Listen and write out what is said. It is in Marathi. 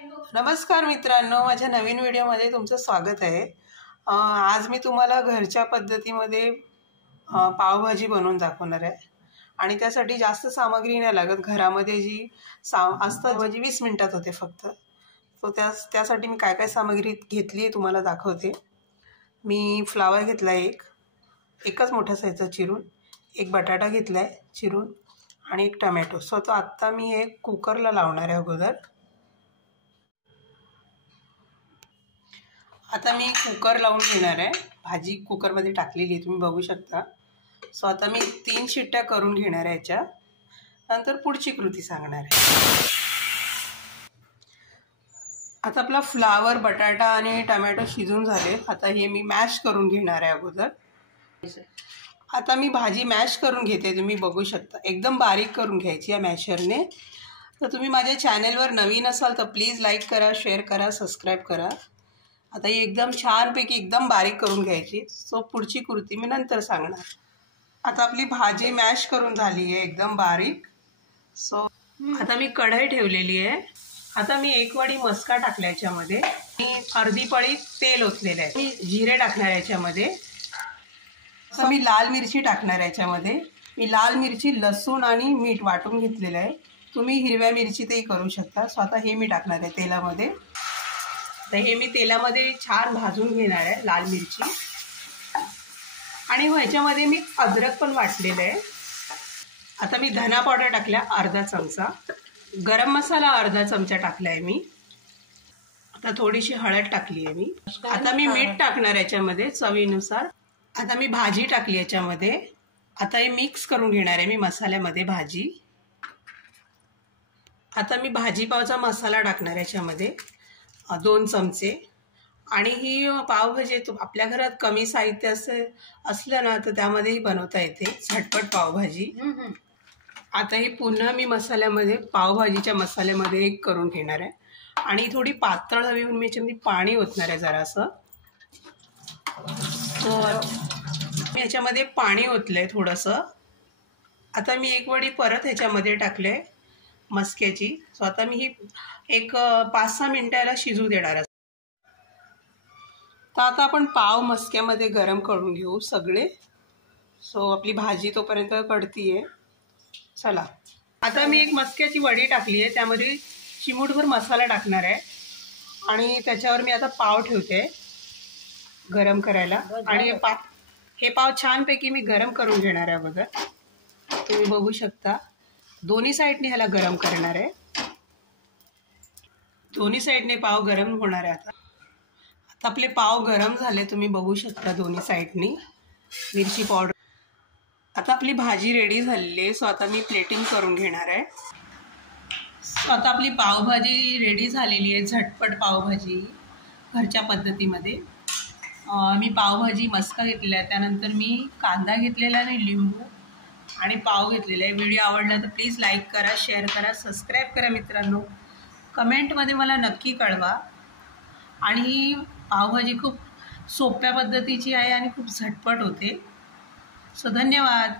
नमस्कार मित्रांनो, माझ्या नवीन व्हिडिओमध्ये तुमचं स्वागत आहे। आज मी तुम्हाला घरच्या पद्धतीमध्ये पावभाजी बनवून दाखवणार आहे आणि त्यासाठी जास्त सामग्री नाही लागत। घरामध्ये जी असतात भाजी 20 मिनिटात होते फक्त। सो त्यासाठी मी काय काय सामग्री घेतली आहे तुम्हाला दाखवते। मी फ्लावर घेतला एकच मोठा साईजचा चिरून, एक बटाटा घेतलाय चिरून आणि एक टोमॅटो। सो तो आता मी हे कुकरला लावणार आहे अगोदर। आता मी कुकर लावून घेणार आहे। भाजी कुकरमध्ये टाकलेली आहे, तुम्ही बघू शकता। सो आता मी 3 शिट्ट्या करून घेणार आहे। याच्या नंतर पुढची कृती सांगणार आहे। आता आपला फ्लावर, बटाटा आणि टोमॅटो शिजून झाले। आता हे मी मॅश करून घेणार आहे अगोदर। आता मी भाजी मॅश करून घेते, तुम्ही बघू शकता। एकदम बारीक करून घ्यायची या मॅशरने। तर तुम्ही माझ्या चॅनलवर नवीन असाल तर प्लीज लाईक करा, शेअर करा, सबस्क्राईब करा। आता ही एकदम छानपैकी एकदम बारीक करून घ्यायची। सो पुढची कृती मी नंतर सांगणार। आता आपली भाजी मॅश करून झाली आहे एकदम बारीक। सो आता मी कढई ठेवलेली आहे। आता मी 1 वाटी मस्का टाकला याच्यामध्ये। मी अर्धी पळी तेल ओतलेलं आहे। मी जिरे टाकणार याच्यामध्ये। आता मी लाल मिरची टाकणार याच्यामध्ये। मी लाल मिरची, लसूण आणि मीठ वाटून घेतलेलं आहे। तुम्ही हिरव्या मिरची तेही करू शकता। सो आता हे मी टाकणार आहे तेलामध्ये। तर हे मी तेलामध्ये छान भाजून घेणार आहे लाल मिरची। आणि ह्याच्यामध्ये मी अद्रक पण वाटलेलं आहे। आता मी धना पावडर टाकल्या अर्धा चमचा, गरम मसाला अर्धा चमचा टाकलाय मी। आता थोडीशी हळद टाकली आहे मी। आता मी मीठ टाकणार याच्यामध्ये चवीनुसार। आता मी भाजी टाकली याच्यामध्ये। आता हे मिक्स करून घेणार आहे मी मसाल्यामध्ये भाजी। आता मी भाजी पावचा मसाला टाकणार याच्यामध्ये 2 चमचे। आणि ही पावभाजी आपल्या घरात कमी साहित्य असलं ना तर त्यामध्येही बनवता येते झटपट पावभाजी। आता ही पुन्हा मी मसाल्यामध्ये पावभाजीच्या मसाल्यामध्ये करून घेणार आहे। आणि थोडी पातळ हवी म्हणून मी याच्यामध्ये पाणी ओतणार आहे जरासं। मी याच्यामध्ये पाणी ओतलंय थोडंसं। आता मी 1 वाटी परत ह्याच्यामध्ये टाकले मस्क्याची। सो आता मी ही एक 5-6 मिनिटाला शिजू देणार आहे। तर आता आपण पाव मस्क्यामध्ये गरम करून घेऊ सगळे। सो आपली भाजी तोपर्यंत कढतीये। चला, आता मी एक मस्क्याची वडी टाकली आहे, त्यामध्ये चिमूटभर मसाला टाकणार आहे। आणि त्याच्यावर मी आता पाव ठेवते गरम करायला। आणि हे पाव छानपैकी मी गरम करून घेणार आहे अगोदर। तुम्ही बघू शकता दोन्ही साईडने ह्याला गरम करणार आहे। दोन्ही साईडने पाव गरम होणार आहे। आता आपले पाव गरम झाले, तुम्ही बघू शकता दोन्ही साईडनी। मिरची पावडर। आता आपली भाजी रेडी झालेली आहे। सो आता मी प्लेटिंग करून घेणार आहे। सो आता आपली पावभाजी रेडी झालेली आहे, झटपट पावभाजी घरच्या पद्धतीमध्ये। मी पावभाजी मस्का घेतलेला आहे, त्यानंतर मी कांदा घेतलेला आणि लिंबू आणि पाव घेतलेला आहे। व्हिडिओ आवडला तर प्लीज लाईक करा, शेअर करा, सबस्क्राईब करा मित्रांनो। कमेंटमध्ये मला नक्की कळवा। आणि ही पावभाजी खूप सोप्या पद्धतीची आहे आणि खूप झटपट होते। सो धन्यवाद।